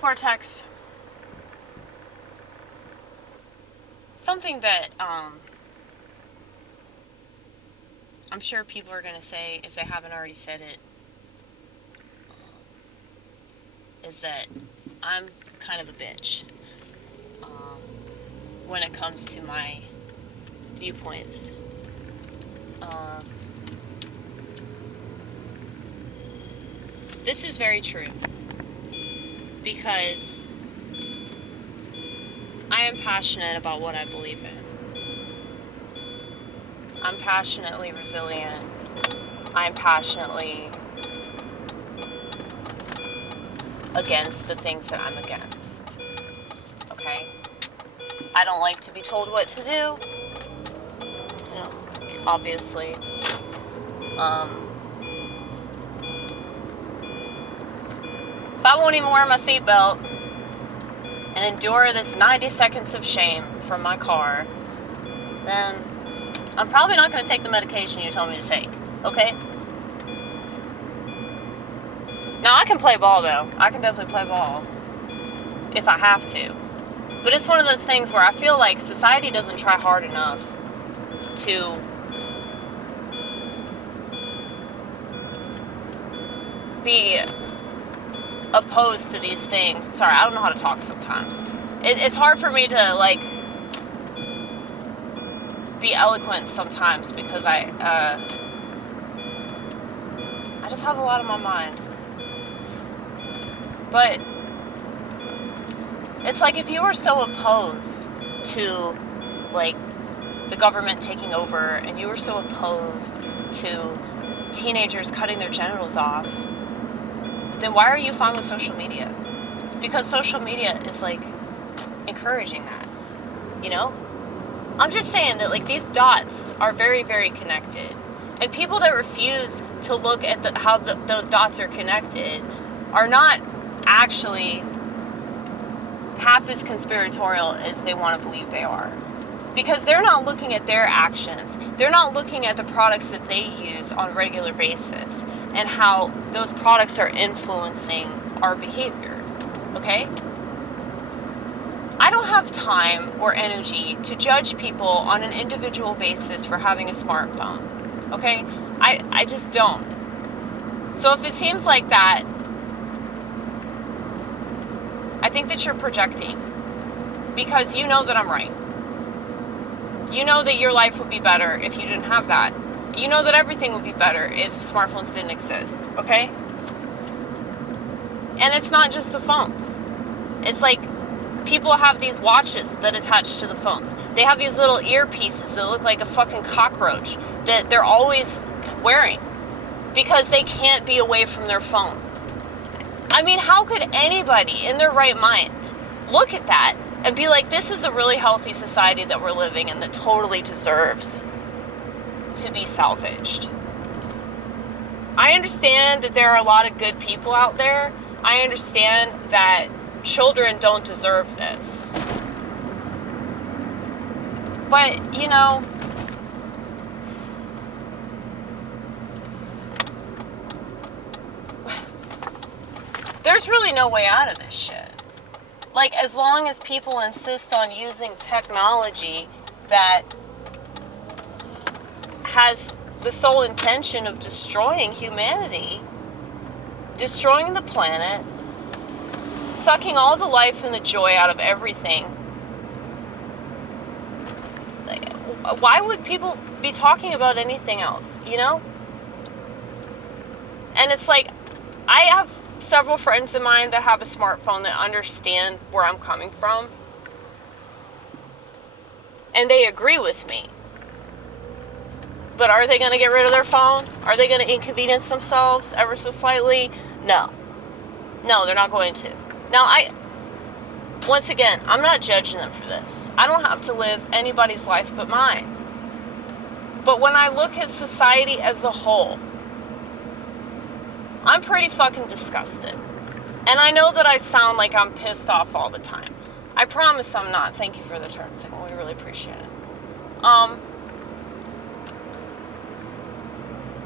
Vortex. Something that I'm sure people are going to say, if they haven't already said it, is that I'm kind of a bitch when it comes to my viewpoints. This is very true because I am passionate about what I believe in. I'm passionately resilient. I'm passionately against the things that I'm against. Okay? I don't like to be told what to do. You know, obviously. If I won't even wear my seatbelt and endure this 90 seconds of shame from my car, then I'm probably not going to take the medication you told me to take. Okay? Now, I can play ball, though. I can definitely play ball if I have to. But it's one of those things where I feel like society doesn't try hard enough to be opposed to these things. Sorry, I don't know how to talk sometimes. It's hard for me to, like, be eloquent sometimes because I just have a lot on my mind. But it's like if you were so opposed to, like, the government taking over, and you were so opposed to teenagers cutting their genitals off, then why are you fine with social media? Because social media is, like, encouraging that, you know? I'm just saying that, like, these dots are very, very connected. And people that refuse to look at how those dots are connected are not actually half as conspiratorial as they want to believe they are. Because they're not looking at their actions. They're not looking at the products that they use on a regular basis and how those products are influencing our behavior. Okay? I don't have time or energy to judge people on an individual basis for having a smartphone. Okay? I just don't. So if it seems like that, I think that you're projecting. Because you know that I'm right. You know that your life would be better if you didn't have that. You know that everything would be better if smartphones didn't exist, okay? And it's not just the phones. It's like people have these watches that attach to the phones. They have these little earpieces that look like a fucking cockroach that they're always wearing because they can't be away from their phone. I mean, how could anybody in their right mind look at that and be like, this is a really healthy society that we're living in that totally deserves to be salvaged? I understand that there are a lot of good people out there. I understand that children don't deserve this. But, you know, there's really no way out of this shit. Like, as long as people insist on using technology that has the sole intention of destroying humanity, destroying the planet, sucking all the life and the joy out of everything, why would people be talking about anything else, you know? And it's like, I have several friends of mine that have a smartphone that understand where I'm coming from. And they agree with me. But are they going to get rid of their phone? Are they going to inconvenience themselves ever so slightly? No. No, they're not going to. Now, once again, I'm not judging them for this. I don't have to live anybody's life but mine. But when I look at society as a whole, I'm pretty fucking disgusted. And I know that I sound like I'm pissed off all the time. I promise I'm not. Thank you for the turn signal. We really appreciate it.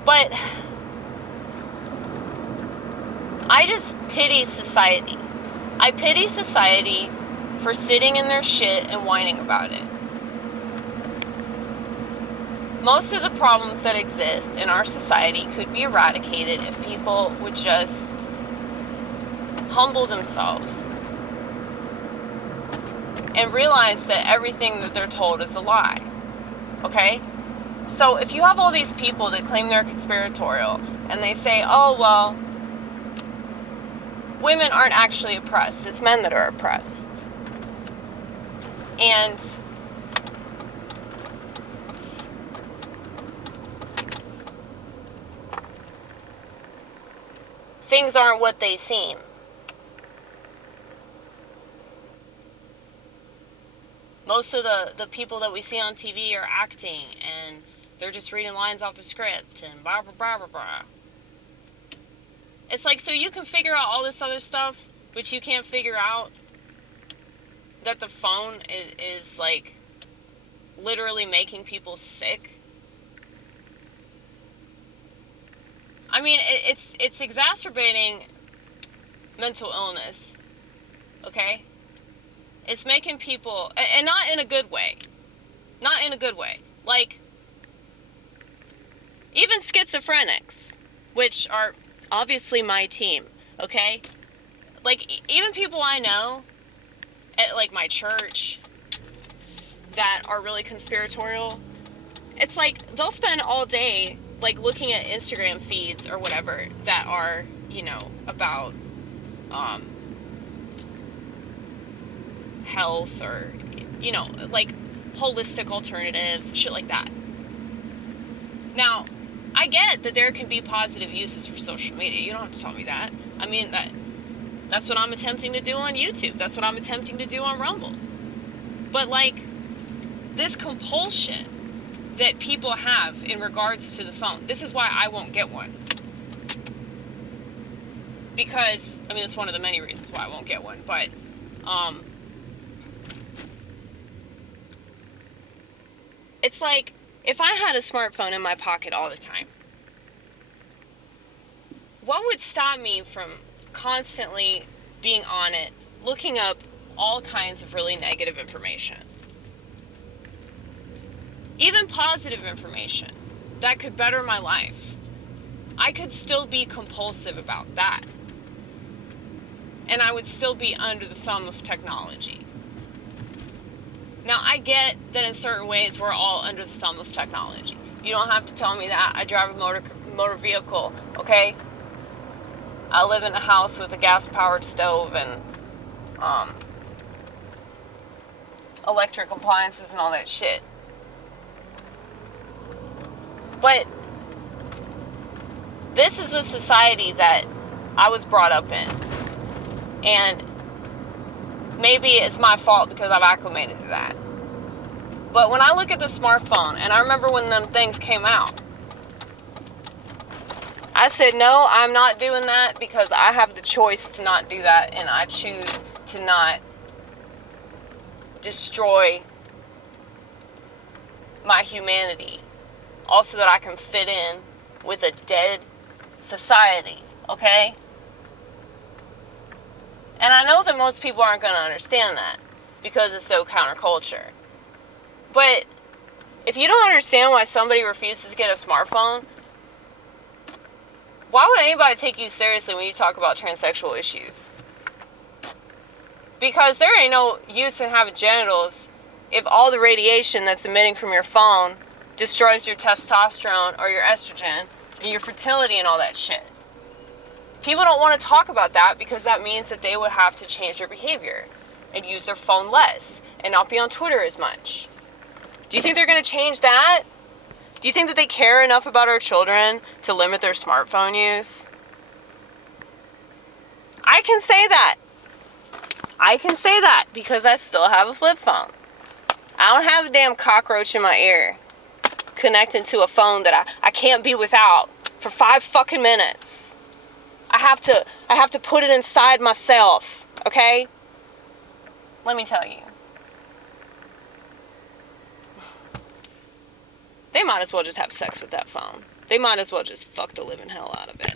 But I just pity society I pity society for sitting in their shit and whining about it. Most of the problems that exist in our society could be eradicated if people would just humble themselves and realize that everything that they're told is a lie. Okay? So if you have all these people that claim they're conspiratorial and they say, oh, well, women aren't actually oppressed, it's men that are oppressed. And things aren't what they seem. Most of the people that we see on TV are acting, and they're just reading lines off a script, and blah, blah, blah, blah, blah. It's like, so you can figure out all this other stuff, but you can't figure out that the phone is like, literally making people sick. I mean, it's exacerbating mental illness, okay? It's making people, and not in a good way. Not in a good way. Like, even schizophrenics, which are obviously my team, okay? Like, even people I know at, like, my church that are really conspiratorial, it's like, they'll spend all day, like, looking at Instagram feeds or whatever that are, you know, about, health or, you know, like holistic alternatives, shit like that. Now, I get that there can be positive uses for social media. You don't have to tell me that. I mean, that's what I'm attempting to do on YouTube. That's what I'm attempting to do on Rumble. But, like, this compulsion that people have in regards to the phone, this is why I won't get one. Because, I mean, it's one of the many reasons why I won't get one, but, it's like, if I had a smartphone in my pocket all the time, what would stop me from constantly being on it, looking up all kinds of really negative information? Even positive information that could better my life. I could still be compulsive about that. And I would still be under the thumb of technology. Now, I get that in certain ways we're all under the thumb of technology. You don't have to tell me that. I drive a motor vehicle, okay? I live in a house with a gas-powered stove and electric appliances and all that shit. But this is the society that I was brought up in. And maybe it's my fault because I've acclimated to that. But when I look at the smartphone, and I remember when them things came out, I said, no, I'm not doing that because I have the choice to not do that, and I choose to not destroy my humanity. Also that I can fit in with a dead society, okay? And I know that most people aren't going to understand that because it's so counterculture. But if you don't understand why somebody refuses to get a smartphone, why would anybody take you seriously when you talk about transsexual issues? Because there ain't no use in having genitals if all the radiation that's emitting from your phone destroys your testosterone or your estrogen and your fertility and all that shit. People don't want to talk about that because that means that they would have to change their behavior and use their phone less and not be on Twitter as much. Do you think they're going to change that? Do you think that they care enough about our children to limit their smartphone use? I can say that. I can say that because I still have a flip phone. I don't have a damn cockroach in my ear connecting to a phone that I can't be without for 5 fucking minutes. I have to put it inside myself, okay? Let me tell you. They might as well just have sex with that phone. They might as well just fuck the living hell out of it.